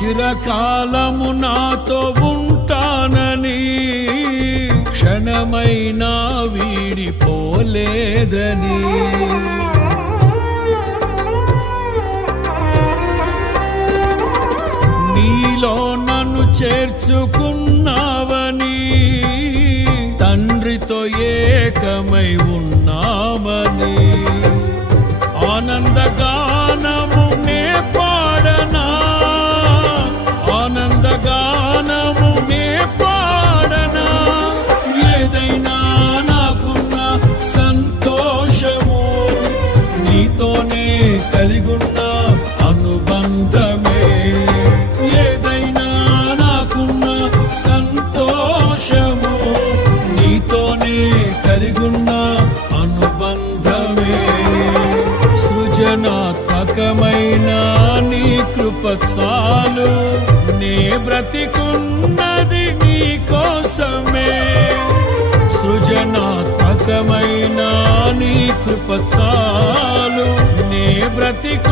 చిరకాలము నాతో ఉంటానని క్షణమైనా వీడిపోలేదని నీలో నన్ను చేర్చుకున్నావని తండ్రితో ఏకమై ఉన్నామని ఆనందగానము నే పాడనా ఆనందగానము నే పాడనా ఏదైనా నాకున్న సంతోషము నీతోనే కలిగున్న అనుబంధమే ఏదైనా నాకున్న సంతోషము నీతోనే కలిగున్న అనుబంధమే సృజనాత్మకమైన నీ కృప చాలు నే బ్రతికున్నది నీ కోసమే సృజనాత్మకమైన నీ కృప చాలు నే బ్రతికున్నది